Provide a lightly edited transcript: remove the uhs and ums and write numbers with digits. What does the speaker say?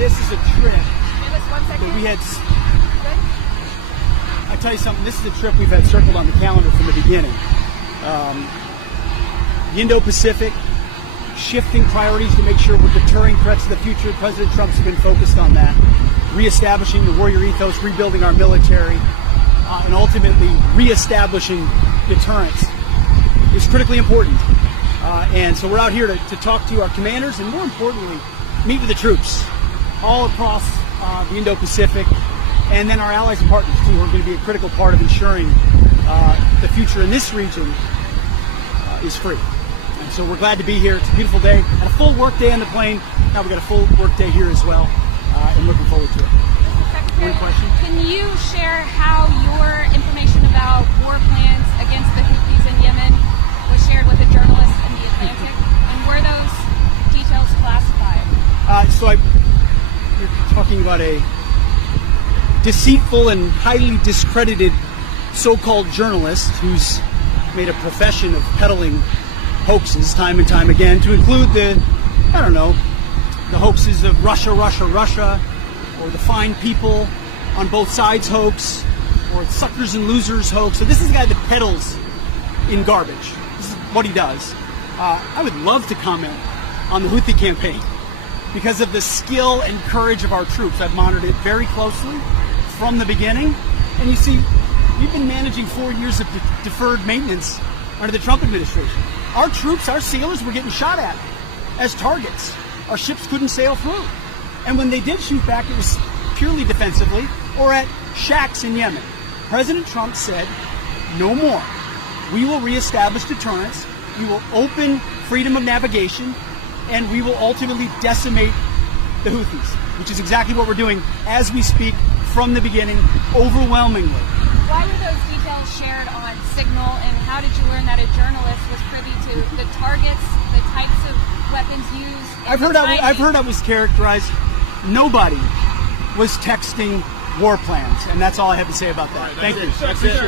This is a trip. Give us 1 second. We had. Good. I tell you something. This is a trip we've had circled on the calendar from the beginning. The Indo-Pacific, shifting priorities to make sure we're deterring threats to the future. President Trump's been focused on that, reestablishing the warrior ethos, rebuilding our military, and ultimately reestablishing deterrence is critically important. And so we're out here to talk to our commanders and, more importantly, meet with the troops all across the Indo-Pacific, and then our allies and partners, too, who are going to be a critical part of ensuring the future in this region is free. And so we're glad to be here. It's a beautiful day. Had a full work day on the plane. Now we've got a full work day here as well, and looking forward to it. One question? Can you share how your information about war plans against the Houthis in Yemen was shared with a journalist in the Atlantic? And were those details classified? You're talking about a deceitful and highly discredited so-called journalist who's made a profession of peddling hoaxes time and time again, to include the hoaxes of Russia, or the fine people on both sides hoax, or suckers and losers hoax. So this is a guy that peddles in garbage. This is what he does. I would love to comment on the Houthi campaign because of the skill and courage of our troops. I've monitored it very closely from the beginning. And you see, we've been managing 4 years of deferred maintenance under the Trump administration. Our troops, our sailors, were getting shot at as targets. Our ships couldn't sail through. And when they did shoot back, it was purely defensively or at shacks in Yemen. President Trump said, no more. We will reestablish deterrence. We will open freedom of navigation, and we will ultimately decimate the Houthis, which is exactly what we're doing as we speak from the beginning, overwhelmingly. Why were those details shared on Signal, and how did you learn that a journalist was privy to the targets, the types of weapons used? I've heard I was characterized. Nobody was texting war plans, and that's all I have to say about that. Thank you. That's it.